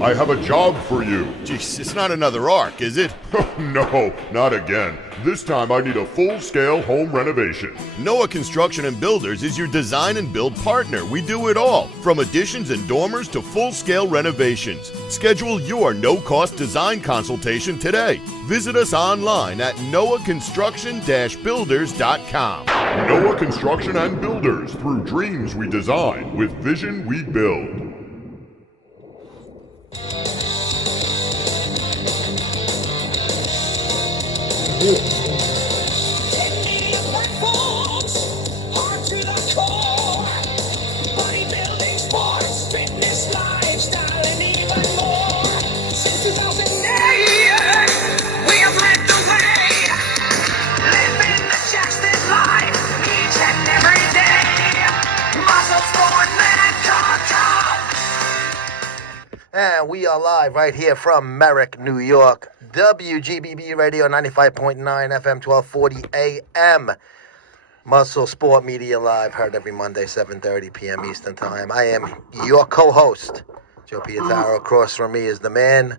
I have a job for you. Jeez, it's not another arc, is it? No, not again. This time I need a full-scale home renovation. Noah Construction and Builders is your design and build partner. We do it all, from additions and dormers to full-scale renovations. Schedule your no-cost design consultation today. Visit us online at noahconstruction-builders.com. Noah Construction and Builders. Through dreams we design, with vision we build. Bodybuilding, sports, fitness, lifestyle, and even more. Since 2008, we have led the way. Living the Jackson life each and every day. MuscleSport.com. And we are live right here from Merrick, New York. WGBB Radio 95.9 FM 1240 AM. Muscle Sport Media Live, heard every Monday, 7:30 p.m. Eastern Time. I am your co-host, Joe Pietaro. Across from me is the man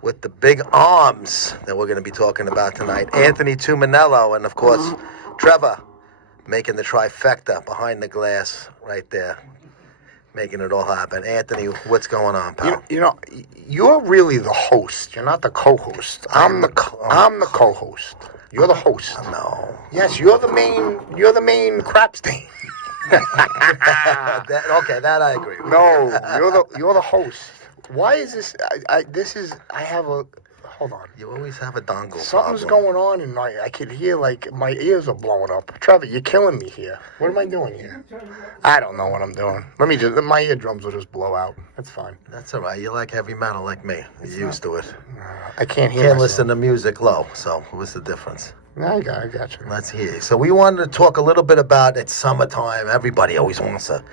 with the big arms that we're going to be talking about tonight, Anthony Tuminello, and of course, Trevor, making the trifecta behind the glass right there, making it all happen. Anthony, what's going on, pal? You know, you're really the host. You're not the co-host. I'm the co-host. You're the host. No. Yes, you're the main crap stain. that I agree with. No, you're the host. Why is this? I have a. Hold on. You always have a dongle Something's problem. going on, and I could hear, like, my ears are blowing up. Trevor, you're killing me here. What am I doing here? I don't know what I'm doing. My eardrums will just blow out. That's fine. That's all right. You like heavy metal like me. You're used to it. I can't hear Can't myself. listen to music low, so what's the difference? I got you. Let's hear. So we wanted to talk a little bit about, it's summertime. Everybody always wants to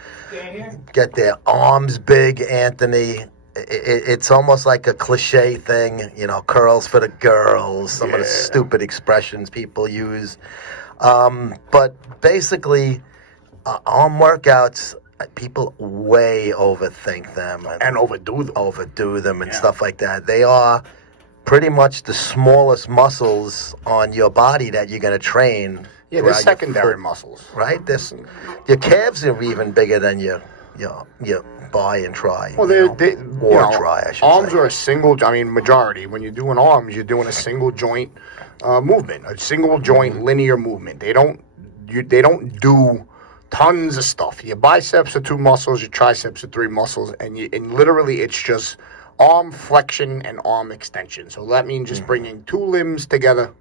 get their arms big, Anthony. It's almost like a cliche thing, you know, curls for the girls, some of the stupid expressions people use. But basically, arm workouts, people way overthink them. And overdo them. And stuff like that. They are pretty much the smallest muscles on your body that you're going to train. Yeah, they're secondary muscles. Right? Your calves are even bigger than your buy and try. Well, try, I should arms say. are a single, majority. When you're doing arms, you're doing a single joint movement, a single joint linear movement. They don't do tons of stuff. Your biceps are 2 muscles, your triceps are 3 muscles, and literally it's just arm flexion and arm extension. So that means just bringing 2 limbs together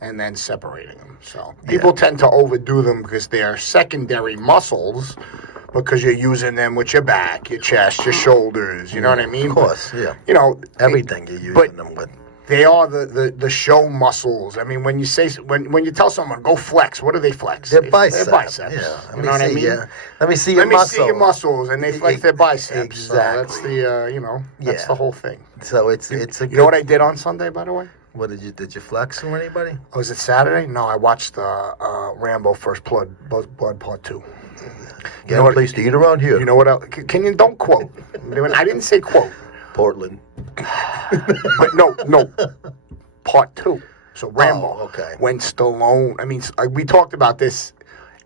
and then separating them. So people tend to overdo them because they're secondary muscles, because you're using them with your back, your chest, your shoulders. You know what I mean? Of course, yeah. You know everything you're using them with. They are the show muscles. I mean, when you tell someone go flex, what do they flex? Their biceps. Their biceps. Yeah. You know what I mean? Let me see your Let me see your muscles, and they flex their biceps. Exactly. So that's the whole thing. So it's a good. You know what I did on Sunday, by the way? What did you flex for anybody? Oh, was it Saturday? No, I watched Rambo First Blood Part 2. You know what place to eat around here? You know what else? Can you don't quote? I didn't say quote. Portland. But no. Part 2. So Rambo. Oh, okay. When Stallone, we talked about this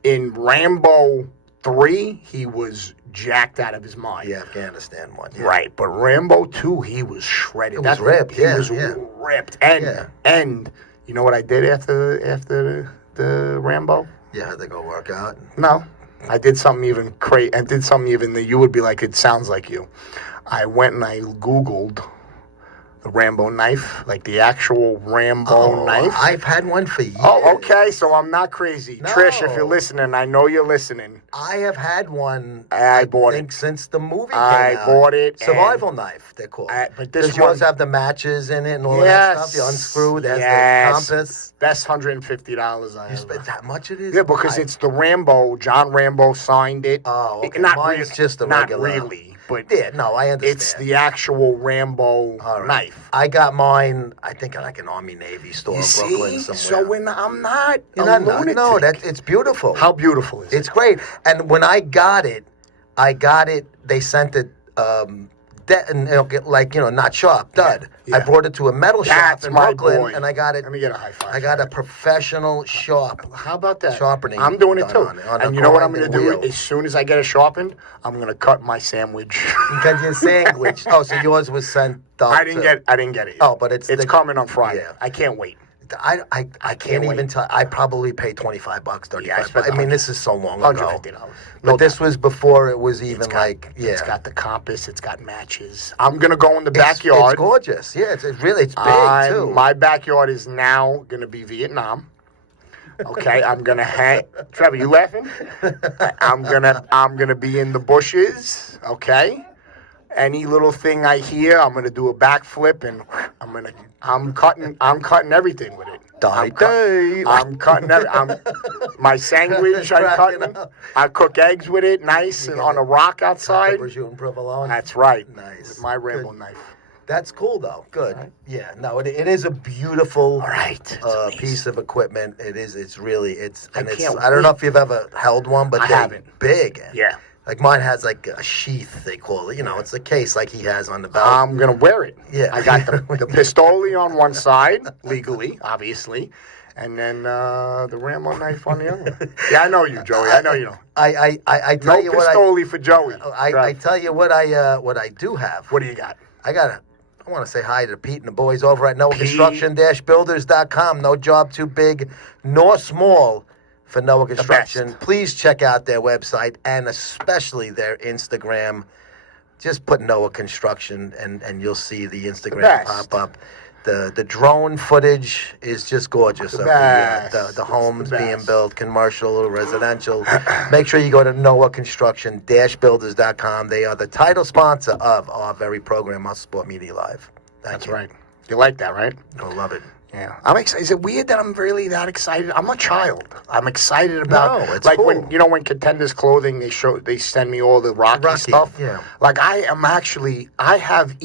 in Rambo 3, he was jacked out of his mind. The Afghanistan one. Yeah. Right, but Rambo 2, he was shredded. It was ripped. He was ripped. And you know what I did after the Rambo? You had to go work out. No. I did something even crazy. I did something even that you would be like, it sounds like you. I went and I Googled the Rambo knife, like the actual Rambo knife. I've had one for years. Oh, okay, so I'm not crazy. No. Trish, if you're listening, I know you're listening. I have had one. I bought think it since the movie came I out. bought it. Survival knife, they're called. But this Does yours one- have the matches in it and all that stuff? You unscrew, there's the compass. Best $150 I You ever. spent that much it is? Yeah, because it's the Rambo. John Rambo signed it. Oh, okay. Not Mine's really, just the not regular. really, but Yeah, no, I understand. it's the actual Rambo All right. knife. I got mine, I think, at like an Army Navy store in You Brooklyn see? somewhere. So when I'm not You're a not, lunatic. no, it's beautiful. How beautiful is it? It's great. And when I got it, they sent it and it'll get like, not sharp, dud. Yeah. I brought it to a metal That's shop in my Brooklyn, boy. and I got it. Let me get a high five. I got a professional sharp. How about that? Sharpening. I'm doing it done too. on it, on And a you know what I'm going to grinding do? wheel. As soon as I get it sharpened, I'm going to cut my sandwich. Because your sandwich. Oh, so yours was sent up. I didn't get it. Oh, but it's coming on Friday. Yeah. I can't wait. I can't even tell. I probably paid $25, $35. Yeah, I spent I mean, this is so long ago. $150. But this was before it was even It's got the compass. It's got matches. I'm gonna go in the backyard. It's gorgeous. Yeah, it's big too. My backyard is now gonna be Vietnam. Okay, I'm gonna hang. Trevor, you laughing? I'm gonna be in the bushes. Okay. Any little thing I hear, I'm gonna do a backflip, and I'm cutting everything with it. I'm cutting my sandwich. I'm cutting. I cook eggs with it, nice and on a rock outside. Provolone. That's right. Nice. With my Rambo Good. knife. That's cool though. Good. Right. Yeah. No, it is a beautiful piece of equipment. It is. It's really. I don't know if you've ever held one, but I haven't. Big. Yeah. Like mine has like a sheath, they call it. It's a case like he has on the belt. I'm going to wear it. Yeah. I got the pistoli on one side, legally, obviously, and then the Rambo knife on the other one. Yeah, I know you, Joey. I know you know. I tell you what. No pistoli for Joey. I tell you what I do have. What do you got? I want to say hi to Pete and the boys over at Noah Construction-Builders.com. No job too big nor small for Noah Construction. Please check out their website and especially their Instagram. Just put Noah Construction and you'll see the Instagram pop up. The drone footage is just gorgeous of the homes being built, commercial, residential. Make sure you go to Noah Construction-Builders.com. They are the title sponsor of our very program, MuscleSport Media Live. That's right. You like that, right? I love it. Yeah, I'm excited. Is it weird that I'm really that excited? I'm a child. I'm excited about it's like cool. when Contenders Clothing they send me all the Rocky stuff. Yeah. Like I have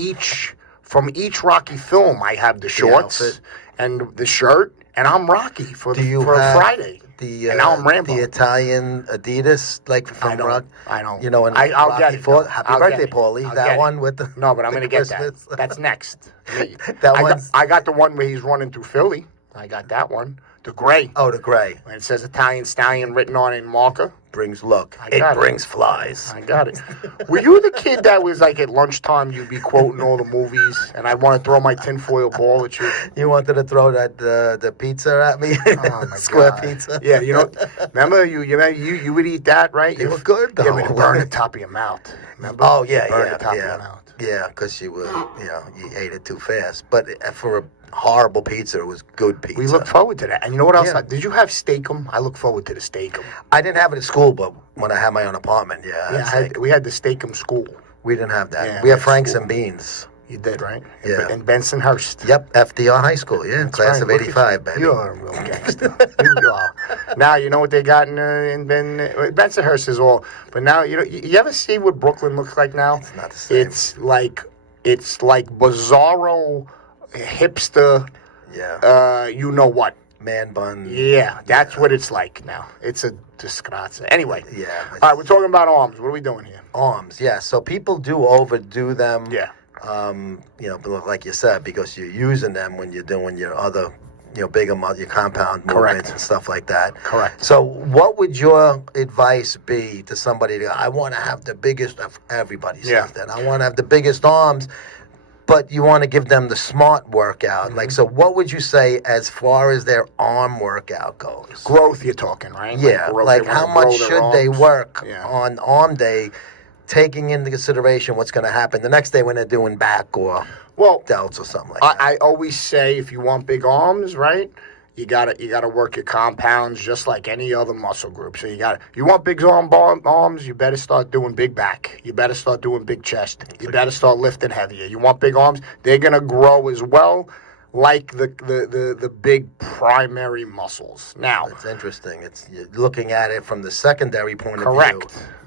from each Rocky film. I have the shorts and the shirt, and I'm Rocky for Friday. And now I'm Rambo. The Italian Adidas, like from Rock. I don't. And I'll get it. Happy birthday, Paulie. That one with the no, but I'm gonna get that. That's next. I got the one where he's running through Philly. I got that one. The gray. Oh, the gray. And it says Italian Stallion written on it in marker. Brings luck. It brings flies. I got it. Were you the kid that was like at lunchtime you'd be quoting all the movies and I'd want to throw my tinfoil ball at you? You wanted to throw the pizza at me? Oh my Square God. pizza? Yeah, remember you would eat that, right? They were good though. Yeah, but it burned the top of your mouth. Remember? Oh yeah, Burned the top of your mouth. Yeah, because you ate it too fast. But for a horrible pizza, it was good pizza. We look forward to that. And you know what else? Yeah. Did you have steakum? I look forward to the steakum. I didn't have it at school, but when I had my own apartment, We had the steakum school. We didn't have that. Yeah, we have that's Franks cool. and Beans. You did, right? Yeah. In Bensonhurst. Yep, FDR High School, class of Right, '85, baby. You're a real gangster. You are. Now you know what they got in Bensonhurst is all. But now you ever see what Brooklyn looks like now? It's not the same. It's like bizarro, hipster. Yeah. You know what? Man bun. Yeah, that's what it's like now. It's a disgrace. Anyway. Yeah. All right, we're talking about arms. What are we doing here? Arms, yeah. So people do overdo them. Yeah. But like you said, because you're using them when you're doing your other, bigger your compound movements and stuff like that. Correct. So what would your advice be to somebody I want to have the biggest of everybody says that. I want to have the biggest arms, but you want to give them the smart workout. Mm-hmm. Like, so what would you say as far as their arm workout goes? Growth you're talking, right? Yeah. Like they how wanna grow much their should they arms. work Yeah. on arm day, taking into consideration what's going to happen the next day when they're doing back or delts or something like that. I always say if you want big arms, right, you gotta work your compounds just like any other muscle group. So you want big arms, you better start doing big back. You better start doing big chest. You better start lifting heavier. You want big arms, they're gonna grow as well, like the big primary muscles. Now it's interesting. You're looking at it from the secondary point of view.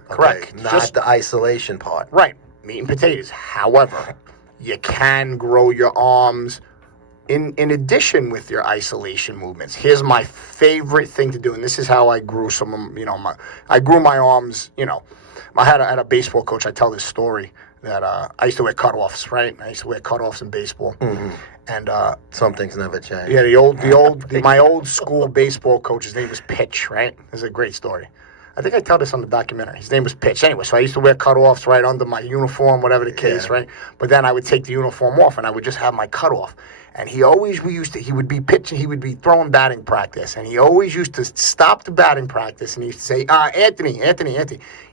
Correct. Not the isolation part. Right. Meat and potatoes. However, you can grow your arms in addition with your isolation movements. Here's my favorite thing to do, and this is how I grew some of I grew my arms, I had a baseball coach, I tell this story. that I used to wear cutoffs, right? I used to wear cutoffs in baseball, and Some things never change. yeah, my old school baseball coach, his name was Pitch, right? This is a great story. I think I tell this on the documentary. His name was Pitch. Anyway, so I used to wear cutoffs right under my uniform, whatever the case, right? But then I would take the uniform off, and I would just have my cutoff. And he would be pitching, he would be throwing batting practice, and he always used to stop the batting practice, and he used to say, Anthony,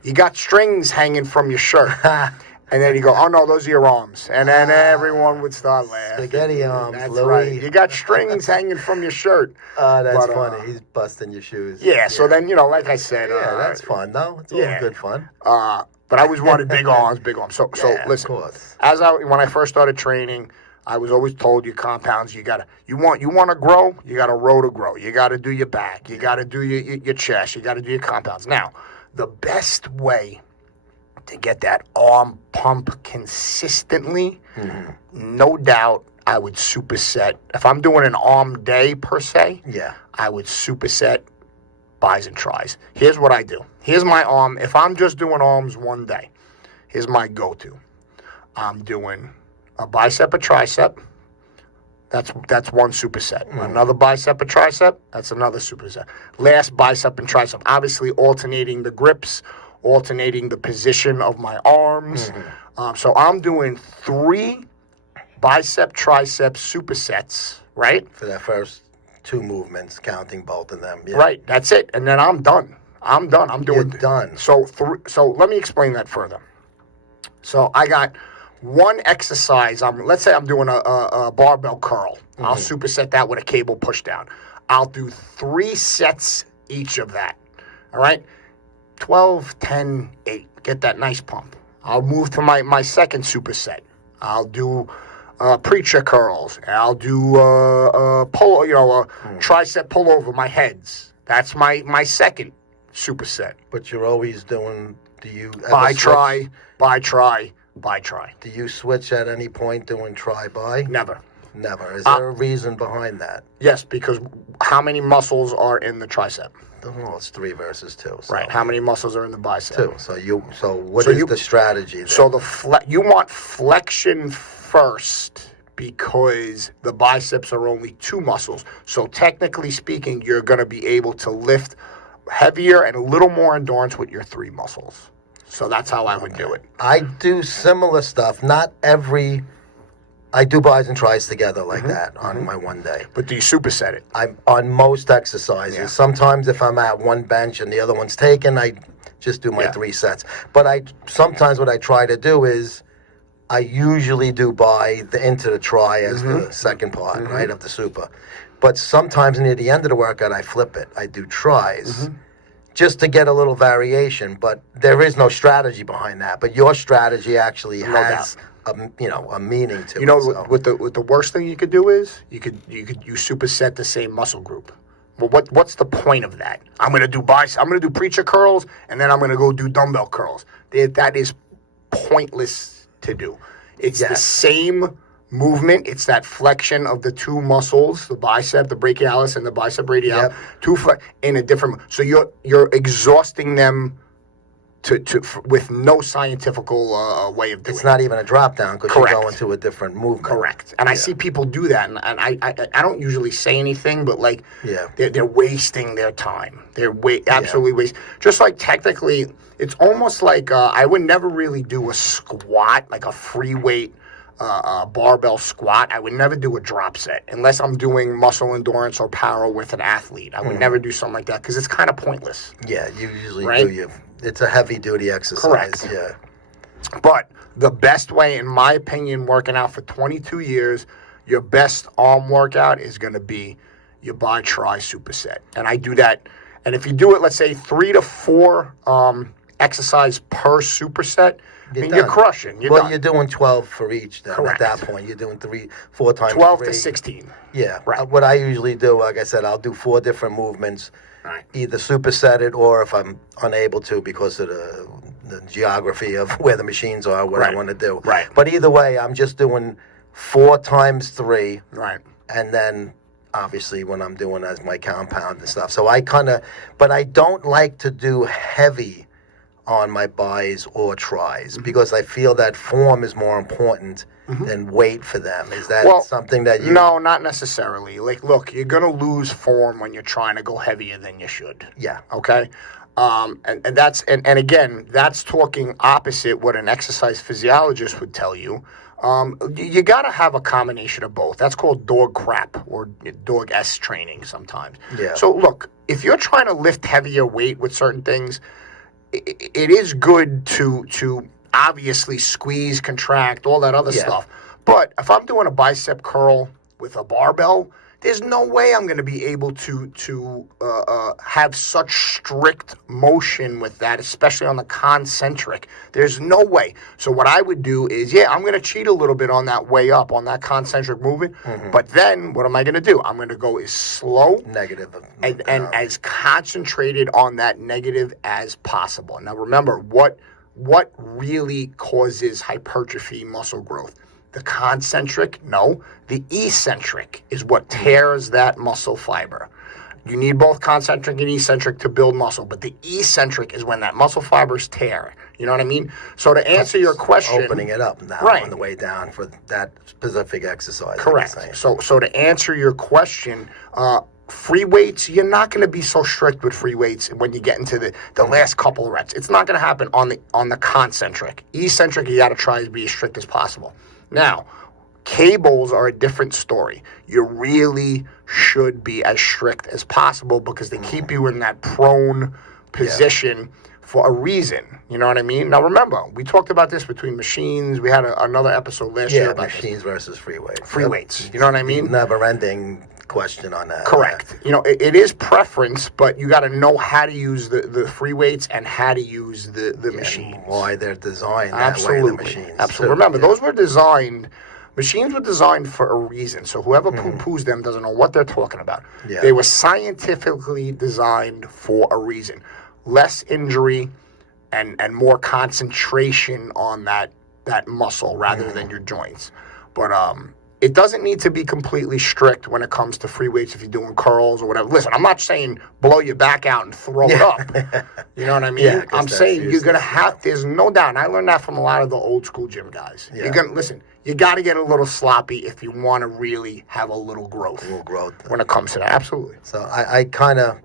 you got strings hanging from your shirt. And then he'd go, oh, no, those are your arms. And then everyone would start laughing. Spaghetti arms, That's Louis. right. You got strings hanging from your shirt. That's But, funny. He's busting your shoes. Yeah, so then, like I said. Yeah, that's fun, though. It's all good fun. But I always wanted big arms. So Yeah, listen, of course. when I first started training, I was always told your compounds, you want to grow, you got to row to grow. You got to do your back. You got to do your chest. You got to do your compounds. Now, the best way to get that arm pump consistently, no doubt, I would superset. If I'm doing an arm day per se, I would superset bis and tris. Here's what I do. Here's my arm. If I'm just doing arms one day, here's my go-to. I'm doing a bicep, a tricep. That's one superset. Another bicep, a tricep. That's another superset. Last bicep and tricep. Obviously, alternating the grips, alternating the position of my arms. So I'm doing 3 bicep, tricep supersets, right? For that first 2 movements, counting both of them. Yeah. Right, that's it. And then I'm done. I'm doing. You're done. So let me explain that further. So I got one exercise. Let's say I'm doing a barbell curl. I'll superset that with a cable push down. I'll do 3 sets each of that. All right? 12, 10, 8. Get that nice pump. I'll move to my second superset. I'll do preacher curls. I'll do tricep pullover, my heads. That's my second superset. But you're always doing, do you ever Bi switch? try. Do you switch at any point doing try-by? Never. Never. Is there a reason behind that? Yes, because how many muscles are in the tricep? Well, it's 3 versus 2. So. Right. How many muscles are in the bicep? 2. So what is the strategy there? So you want flexion first because the biceps are only 2 muscles. So technically speaking, you're going to be able to lift heavier and a little more endurance with your 3 muscles. So that's how I would do it. I do similar stuff. I do bis and tris together like that on my one day. But do you superset it? I'm on most exercises. Yeah. Sometimes if I'm at one bench and the other one's taken, I just do my 3 sets. But sometimes what I try to do is I usually do into the try as the second part, right, of the super. But sometimes near the end of the workout, I flip it. I do tries. Just to get a little variation, but there is no strategy behind that. But your strategy actually has a meaning to it. What the worst thing you could do is you superset the same muscle group. Well, what's the point of that? I'm gonna do preacher curls, and then I'm gonna go do dumbbell curls. That is pointless to do. It's the same movement. It's that flexion of the 2 muscles, the bicep, the brachialis, and the bicep radial, in a different. So you're exhausting them with no scientific way of doing it. It's not even a drop down because you're going to a different movement. Correct. And I see people do that, and I don't usually say anything, but they're wasting their time. They're absolutely wasting. Just like technically, it's almost like I would never really do a squat, like a free weight barbell squat. I would never do a drop set unless I'm doing muscle endurance or power with an athlete. I would never do something like that because it's kind of pointless. Yeah, you usually do. It's a heavy duty exercise. Correct. Yeah. But the best way, in my opinion, working out for 22 years, your best arm workout is going to be your bi-tri superset. And I do that. And if you do it, let's say 3 to 4 exercise per superset, you're crushing. You're done. You're doing 12 for each then. Correct. At that point, you're doing 4 times 12 3. to 16. Yeah. Right. What I usually do, like I said, I'll do 4 different movements. Right. Either superset it, or if I'm unable to because of the geography of where the machines are, what I want to do. Right. But either way, I'm just doing 4 times 3. Right. And then obviously when I'm doing as my compound and stuff. So but I don't like to do heavy on my buys or tries because I feel that form is more important than weight for them. Is that something that you... No, not necessarily. Like, look, you're going to lose form when you're trying to go heavier than you should. Yeah. Okay? And that's and again, that's talking opposite what an exercise physiologist would tell you. You got to have a combination of both. That's called dog crap or dog S training sometimes. Yeah. So look, if you're trying to lift heavier weight with certain things, it is good to obviously squeeze, contract, all that other stuff. But if I'm doing a bicep curl with a barbell, there's no way I'm going to be able to have such strict motion with that, especially on the concentric. There's no way. So what I would do is, I'm going to cheat a little bit on that way up, on that concentric movement. But then what am I going to do? I'm going to go as slow, Negative. and as concentrated on that negative as possible. Now remember, what really causes hypertrophy muscle growth? The concentric? No. The eccentric is what tears that muscle fiber. You need both concentric and eccentric to build muscle, but the eccentric is when that muscle fibers tear. You know what I mean? So to answer your question... Opening it up now on the way down for that specific exercise. Correct. So to answer your question... free weights, you're not going to be so strict with free weights when you get into the last couple of reps. It's not going to happen on the concentric. Eccentric, you got to try to be as strict as possible. Now, cables are a different story. You really should be as strict as possible because they keep you in that prone position for a reason. You know what I mean? Now, remember, we talked about this between machines. We had another episode last year about machines versus free weights. Free weights. You know what I mean? Never-ending question on that. Correct. You know, it is preference, but you got to know how to use the free weights and how to use the machines. Why they're designed that way, the machines. Absolutely. Remember, those were designed, machines were designed for a reason. So whoever poo-poos them doesn't know what they're talking about. Yeah. They were scientifically designed for a reason. Less injury and more concentration on that muscle rather than your joints. But it doesn't need to be completely strict when it comes to free weights if you're doing curls or whatever. Listen, I'm not saying blow your back out and throw it up. You know what I mean? Yeah, I'm saying you're going to have, there's no doubt, and I learned that from a lot of the old school gym guys. Yeah. You're going to, listen, you got to get a little sloppy if you want to really have a little growth. When it comes to that, absolutely. So I kind of,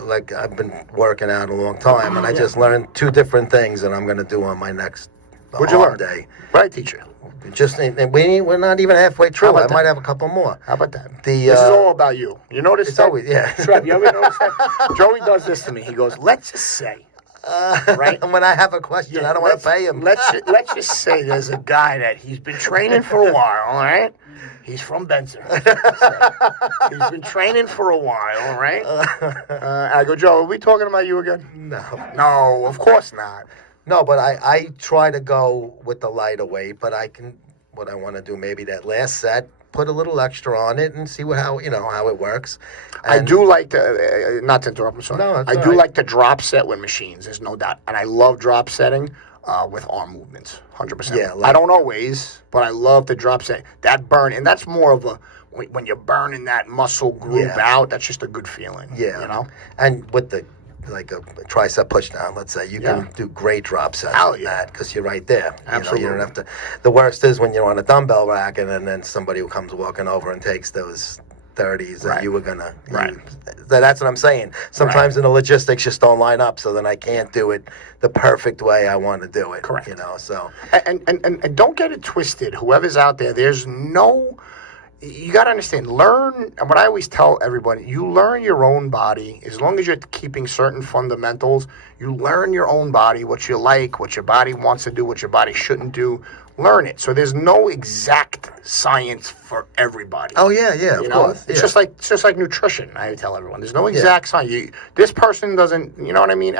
like I've been working out a long time, and I just learned two different things that I'm going to do on my next What'd you learn? day. Right, teacher. We're not even halfway through. I that? might have a couple more. How about that? This is all about you. You notice it's that? always, yeah. Trev, you ever notice that? Joey does this to me. He goes, let's just say. Right? When I have a question, I don't want to pay him. Let's just say there's a guy that he's been training for a while, all right? He's from Benson. So, he's been training for a while, all right? I go, Joe, are we talking about you again? No, of course not. No, but I try to go with the lighter weight, but what I want to do, maybe that last set, put a little extra on it and see how it works. And I do like to, not to interrupt, I'm sorry. No, I do like to drop set with machines, there's no doubt. And I love drop setting with arm movements, 100%. Yeah, I don't always, but I love to drop set. That burn, and that's more of a, when you're burning that muscle group out, that's just a good feeling. Yeah. You know? And with like a tricep push down, let's say, you can do great drop sets with that because you're right there. Absolutely. You don't have to. The worst is when you're on a dumbbell rack and then somebody who comes walking over and takes those 30s that you were gonna. That's what I'm saying. Sometimes in the logistics just don't line up, so then I can't do it the perfect way I want to do it. Correct. So and don't get it twisted. Whoever's out there, there's no. You got to understand, learn, and what I always tell everybody, you learn your own body. As long as you're keeping certain fundamentals, you learn your own body, what you like, what your body wants to do, what your body shouldn't do. Learn it. So there's no exact science for everybody. Oh, yeah, of course. It's just like nutrition, I tell everyone. There's no exact science. This person doesn't, you know what I mean?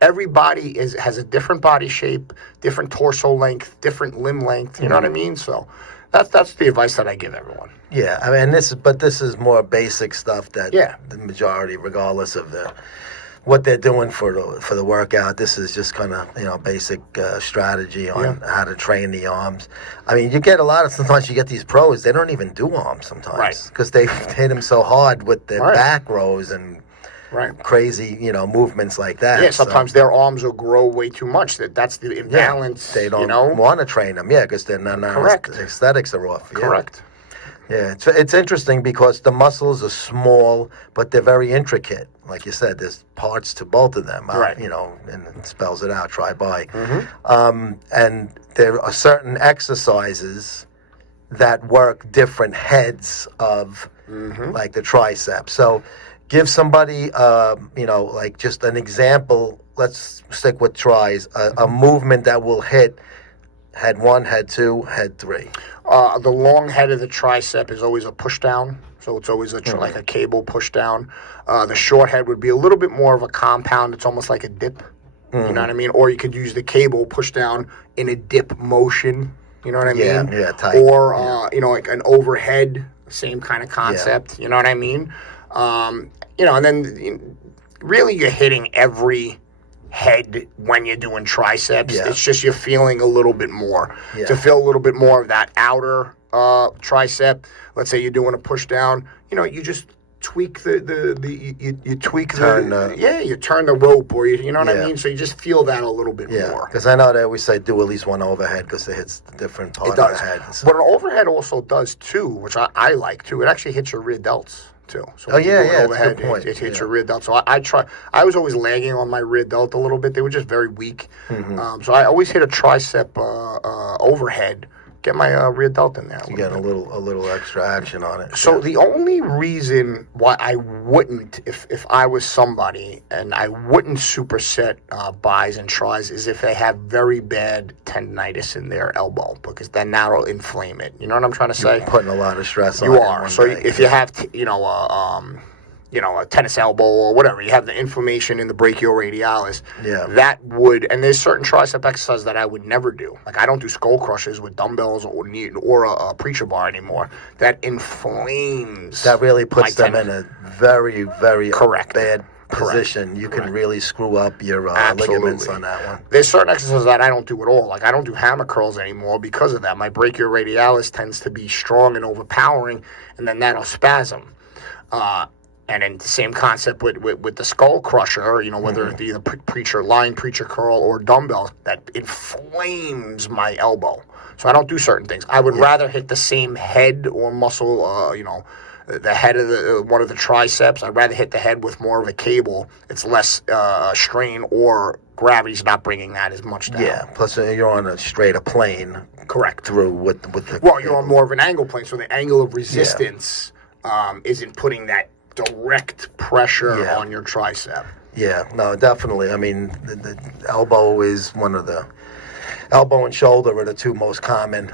Every body has a different body shape, different torso length, different limb length, you know what I mean? So that's the advice that I give everyone. Yeah, I mean, this is more basic stuff that the majority, regardless of what they're doing for the workout, this is just kind of basic strategy on how to train the arms. I mean, you get sometimes you get these pros, they don't even do arms sometimes because they hit them so hard with their back rows and crazy, movements like that. Yeah, sometimes their arms will grow way too much. That's the imbalance. They don't want to train them, because they're not. Correct. The aesthetics are off. Yeah. Correct. Yeah, it's interesting because the muscles are small, but they're very intricate. Like you said, there's parts to both of them. Right. And it spells it out. Try by. And there are certain exercises that work different heads of, like the triceps. So, give somebody, like just an example. Let's stick with tries. A movement that will hit head 1, head 2, head 3. The long head of the tricep is always a push down, so it's always like a cable push down. The short head would be a little bit more of a compound. It's almost like a dip. You know what I mean? Or you could use the cable push down in a dip motion. You know what I mean? Yeah, tight. Or like an overhead, same kind of concept. You know what I mean? And then really you're hitting every head when you're doing triceps. It's just you're feeling a little bit more. To feel a little bit more of that outer tricep, let's say you're doing a push down, you just tweak you tweak you turn the rope, or you know what I mean? So you just feel that a little bit more. Because I know they always say do at least one overhead because it hits the different part of the head. So. But an overhead also does too, which I like too. It actually hits your rear delts too. So overhead, it hits your rear delt. So I was always lagging on my rear delt a little bit. They were just very weak. So I always hit a tricep overhead, get my rear delt in there. You get a little extra action on it. So the only reason why I wouldn't, if I was somebody, and I wouldn't superset buys and tries, is if they have very bad tendinitis in their elbow, because then that'll inflame it. You know what I'm trying to say? You're putting a lot of stress on it. You are. So if you have, a tennis elbow or whatever, you have the inflammation in the brachioradialis. That would, and there's certain tricep exercises that I would never do. Like I don't do skull crushers with dumbbells or a preacher bar anymore. That inflames. That really puts them in a very, very bad position. Correct. You can really screw up your ligaments on that one. There's certain exercises that I don't do at all. Like I don't do hammer curls anymore because of that. My brachioradialis tends to be strong and overpowering, and then that'll spasm. And then the same concept with the skull crusher, whether it be the lying preacher curl or dumbbells, that inflames my elbow. So I don't do certain things. I would rather hit the same head or muscle, the head of one of the triceps. I'd rather hit the head with more of a cable. It's less strain, or gravity's not bringing that as much down. Yeah, plus you're on a straighter plane. Correct. Through with the Well, you're on more of an angle plane, so the angle of resistance isn't putting that direct pressure on your tricep. Yeah, no, definitely. I mean, the elbow is one of the... Elbow and shoulder are the two most common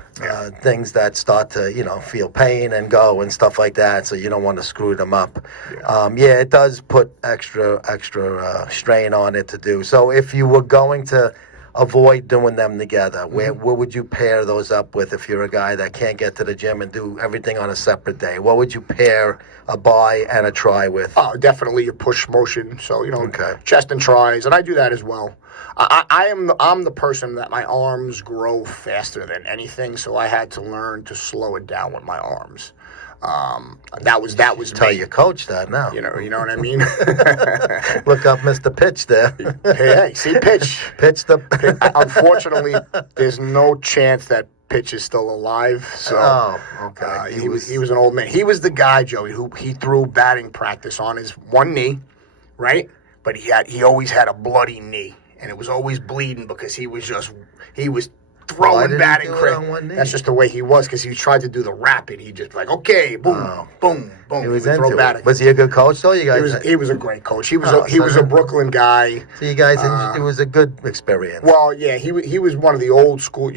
things that start to, feel pain and go and stuff like that, so you don't want to screw them up. It does put extra strain on it to do. So if you were going to avoid doing them together, where would you pair those up with if you're a guy that can't get to the gym and do everything on a separate day? What would you pair a buy and a try with? Oh, definitely a push motion. So, chest and tries, and I do that as well. I'm the person that my arms grow faster than anything, so I had to learn to slow it down with my arms. That was Tell me. your coach that now. You know what I mean? Look up Mr. Pitch there. Hey, see Pitch. Unfortunately, there's no chance that Pitch is still alive. So okay. He was an old man. He was the guy, Joey, who he threw batting practice on his one knee, right? But he always had a bloody knee, and it was always bleeding because he was throwing batting practice. That's just the way he was, because he tried to do the rapid. He just okay, boom, boom, boom. He was into it. Was he a good coach though? You guys? He was a great coach. He was a Brooklyn guy. So you guys, it was a good experience. Well, yeah, he was one of the old school.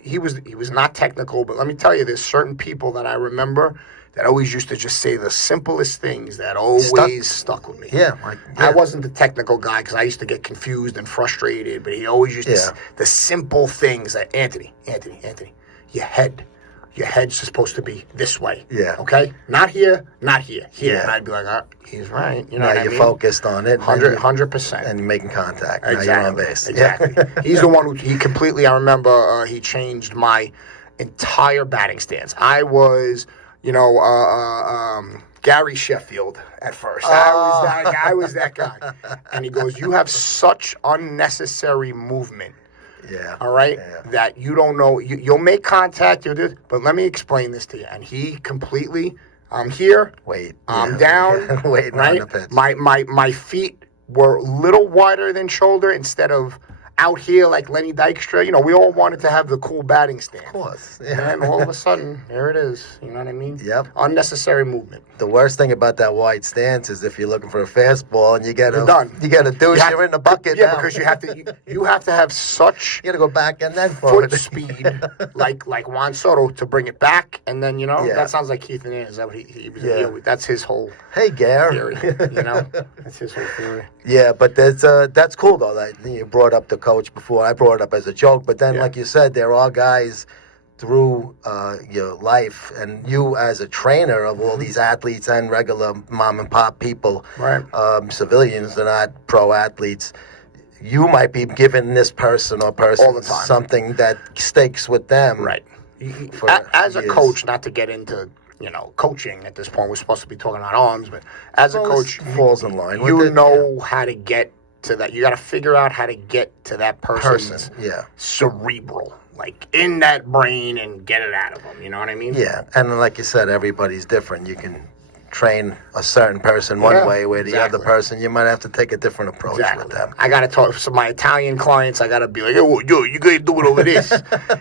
He was not technical, but let me tell you, there's certain people that I remember that always used to just say the simplest things that always stuck with me. Yeah. I wasn't the technical guy because I used to get confused and frustrated, but he always used to say the simple things that, Anthony, your head's supposed to be this way. Yeah. Okay? Not here. Here. Yeah. And I'd be like, he's right. You know what I mean? You're focused on it. 100%. And you're making contact. Exactly. Now you're on base. Exactly. He's the one who I remember he changed my entire batting stance. I was... Gary Sheffield at first. I was that guy. And he goes, you have such unnecessary movement. Yeah. All right? Yeah. That you don't know. You'll make contact, you'll do this, but let me explain this to you. And he completely, I'm here. Wait. I'm down. Waiting right? on the pitch. My feet were a little wider than shoulder instead of out here like Lenny Dykstra. You know, we all wanted to have the cool batting stand. Of course. And then all of a sudden, there it is. You know what I mean? Yep. Unnecessary movement. The worst thing about that wide stance is if you're looking for a fastball and you get You're done. You get a douche, you're in the bucket Yeah, now. because you have to have such You got to go back and then foot forward. speed like Juan Soto to bring it back, and then Yeah. that sounds like Keith and Is that what he was? Yeah. That's his whole Hey, Gare. theory. That's his whole theory. Yeah, but that's cool though. That you brought up the coach before. I brought it up as a joke, but then, Yeah. like you said, there are guys through your life, and you as a trainer of all these athletes and regular mom and pop people, Right. Civilians, they're not pro athletes. You might be giving this person or person All the time. something that stakes with them. Right. For As a years. coach, not to get into coaching at this point, we're supposed to be talking about arms, but as a Well, coach, this falls in line with you it, know how to get to that. You got to figure out how to get to that person's Yeah. cerebral, like in that brain, and get it out of them. You know what I mean? Yeah, and like you said, everybody's different. You can train a certain person one Yeah, way, where the exactly. other person, you might have to take a different approach Exactly. with them. I gotta talk to my Italian clients. I gotta be like, yo, you gotta do it over this,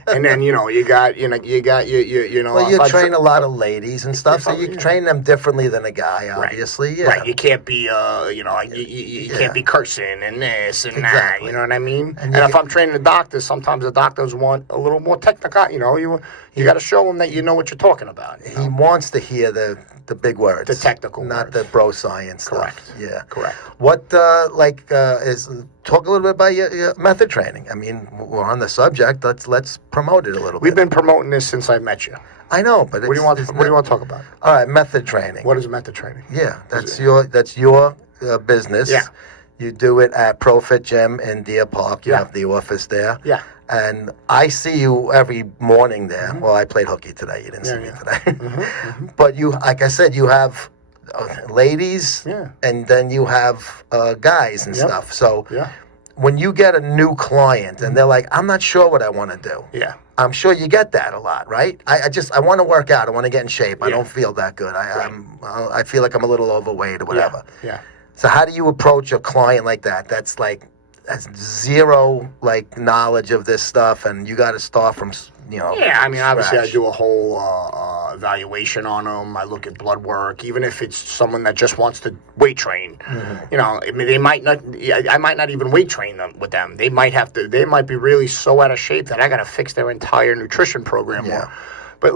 and then you got Well, if you I train a lot of ladies and stuff, so you Yeah. train them differently than a guy, Right. obviously. Yeah. Right, you can't be, you can't be cursing and this and that. Exactly. You know what I mean? And And you if I'm training the doctors, sometimes the doctors want a little more technical. You got to show them that you know what you're talking about. you He know? wants to hear the big words, The technical not words. the bro science Correct. stuff. Yeah, Correct. What is talk a little bit about your method training? I mean, we're on the subject. Let's promote it a little We've bit. been promoting this since I met you. I know, but What do you want? What do you want to talk about? All right, method training. What is method training? Yeah, that's your business. Yeah. You do it at ProFit Gym in Deer Park. You Yeah. have the office there. Yeah. And I see you every morning there. Well, I played hooky today. You didn't see me today. But you, like I said, you have ladies, Yeah. and then you have guys and Yep. stuff. So Yeah. when you get a new client and they're like, I'm not sure what I want to do. Yeah. I'm sure you get that a lot, right? I want to work out. I want to get in shape. I Yeah. don't feel that good. I feel like I'm a little overweight or whatever. Yeah. So how do you approach a client like that? That's zero knowledge of this stuff, and you got to start from Yeah, I mean, obviously, I scratch. do a whole evaluation on them. I look at blood work, even if it's someone that just wants to weight train. I mean, they might not. I might not even weight train them with them. They might have to. They might be really so out of shape that I got to fix their entire nutrition program. Yeah. But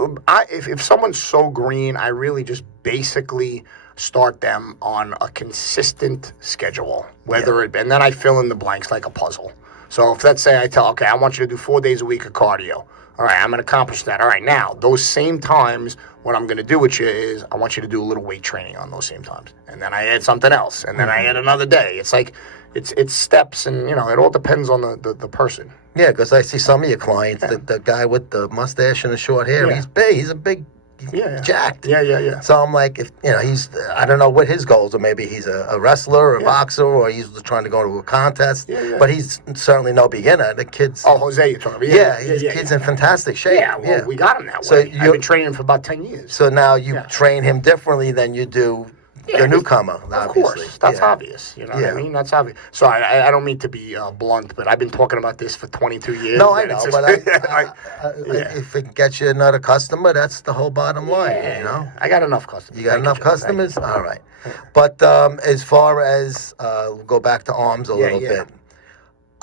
if someone's so green, I really just basically start them on a consistent schedule, and then I fill in the blanks like a puzzle. So if let's say I want you to do 4 days a week of cardio. All right, I'm going to accomplish that. All right, now, those same times, what I'm going to do with you is I want you to do a little weight training on those same times. And then I add something else. And then I add another day. It's like, it's steps, and, it all depends on the person. Yeah, because I see some of your clients, the guy with the mustache and the short hair, Yeah. he's big. He's a big, Yeah. jacked. Yeah. So I'm like, if I don't know what his goals are. Maybe he's a wrestler or a boxer, or he's trying to go to a contest. Yeah. But he's certainly no beginner. The kid's Oh, Jose, you're talking about. yeah, his kid's in fantastic shape. Yeah, well, we got him that So way. I've you- been training him for about 10 years. So now you Yeah. train him differently than you do Yeah, the newcomer. Of obviously. course, that's Yeah. obvious. You know what Yeah. I mean? That's obvious. So I don't mean to be blunt, but I've been talking about this for 22 years. No, I and know, it's but yeah. if it gets you another customer, that's the whole bottom line. You know, I got enough customers. you got Thank enough Joe. Thank customers. you. All right, but as far as go back to arms a little yeah. bit,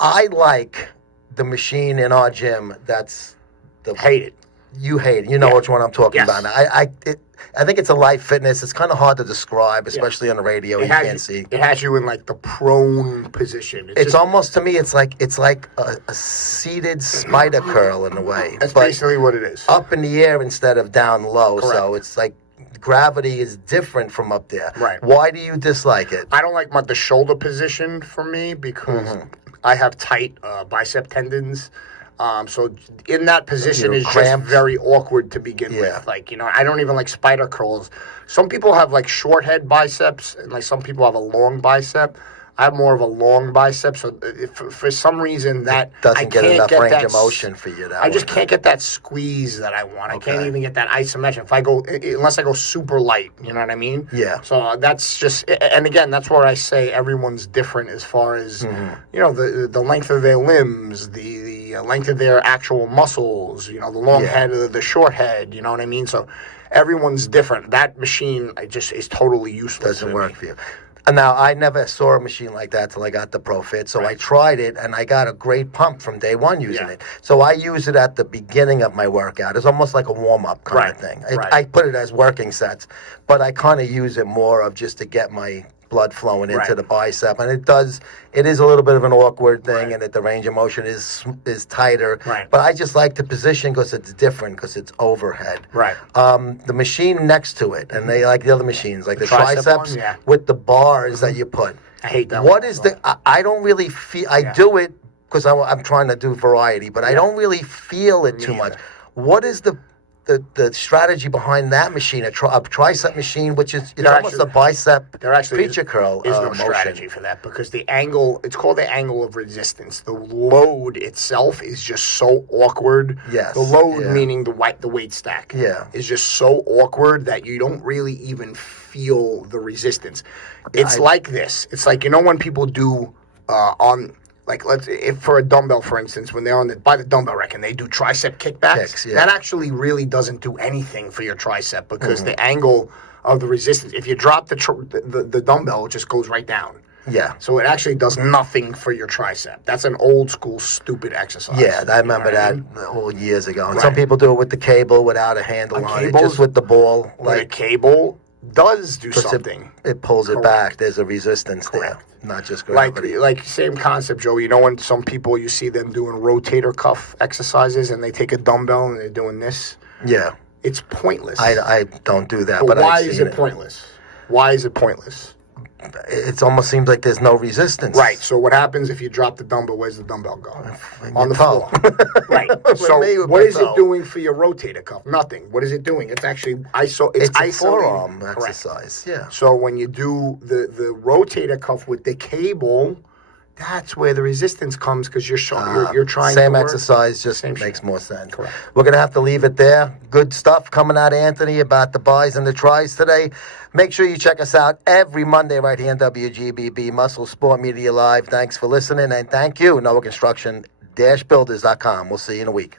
I like the machine in our gym. That's the Hate it. you hate. You know which one I'm talking Yes. about. I think it's a Life Fitness. It's kind of hard to describe, especially on the radio. You can't see. It has you in like the prone position. It's just- almost, to me, it's like a seated spider curl in a way. That's but basically what it is. up in the air instead of down low. So Correct. it's like gravity is different from up there. Right. Why do you dislike it? I don't like the shoulder position for me because Mm-hmm. I have tight bicep tendons. So in that position You're is just cramped. very awkward to begin Yeah. with. Like, I don't even like spider curls. Some people have like short head biceps, and like some people have a long bicep. I have more of a long bicep, so if, for some reason that Doesn't I get can't enough get range that of motion for you. That I just one. can't get that squeeze that I want. I can't Okay. even get that isometric. If I go, unless I go super light, you know what I mean? Yeah. So that's just, and again, that's where I say everyone's different as far as the length of their limbs, the length of their actual muscles, the long Yeah. head, the short head. You know what I mean? So everyone's different. That machine, just is totally useless. Doesn't to work me. for you. And now, I never saw a machine like that till I got the ProFit, so I tried it, and I got a great pump from day one using Yeah. it. So I use it at the beginning of my workout. It's almost like a warm-up kind of Right, thing. right. I put it as working sets, but I kind of use it more of just to get my blood flowing into Right. the bicep, and it is a little bit of an awkward thing, Right. and that the range of motion is tighter. Right. But I just like the position because it's different, because it's overhead. Right. The machine next to it, and they like the other machines, like the tricep triceps one? Yeah. with the bars that you put. I hate that What one is also. I don't really feel. I do it because I'm trying to do variety, but I don't really feel it too much. either. What is the strategy behind that machine? A tricep machine, which is There almost actually- a bicep There actually feature curl is no motion. strategy for that, because the angle, it's called the angle of resistance. The load itself is just so awkward. Yes, The load, yeah. meaning the weight stack, Yeah. is just so awkward that you don't really even feel the resistance. It's like this. It's like, when people do on, like, if for a dumbbell, for instance, when they're by the dumbbell rack and they do tricep kickbacks, Kicks, yeah. that actually really doesn't do anything for your tricep, because Mm-hmm. the angle of the resistance, if you drop the dumbbell, it just goes right down. Yeah. So it actually does nothing for your tricep. That's an old school stupid exercise. Yeah, I You remember know what I that mean? all years ago. And Right. some people do it with the cable without a handle on it, cable's- just with the ball. But a Like, cable does do 'cause something. it pulls it Correct. back. There's a resistance Correct. there, not just Like gravity. same concept, Joe. When some people, you see them doing rotator cuff exercises and they take a dumbbell and they're doing this, Yeah. it's pointless. I don't do that, but but why I've is seen it pointless? Why is it pointless? It almost seems like there's no resistance. Right. So what happens if you drop the dumbbell? Where's the dumbbell go? In On your the toe. floor. Right. So me with what my is toe. it doing for your rotator cuff? Nothing. What is it doing? It's actually it's It's a isolating. forearm Correct. exercise. Yeah. So when you do the rotator cuff with the cable, that's where the resistance comes, because you're trying Same to work. exercise, just Same makes shit. more sense. Correct. We're going to have to leave it there. Good stuff coming out, Anthony, about the buys and the tries today. Make sure you check us out every Monday right here on WGBB, Muscle Sport Media Live. Thanks for listening, and thank you, Noah Construction-Builders.com. We'll see you in a week.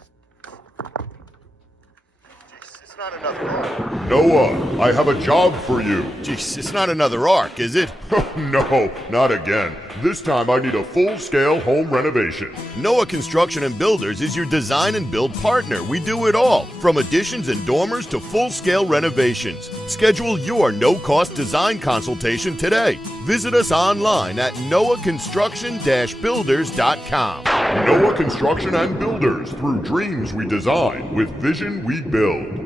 It's not another arc. Noah, I have a job for you. Jeez, it's not another arc, is it? No, not again. This time I need a full-scale home renovation. Noah Construction and Builders is your design and build partner. We do it all, from additions and dormers to full-scale renovations. Schedule your no-cost design consultation today. Visit us online at noahconstruction-builders.com. Noah Construction and Builders. Through dreams we design, with vision we build.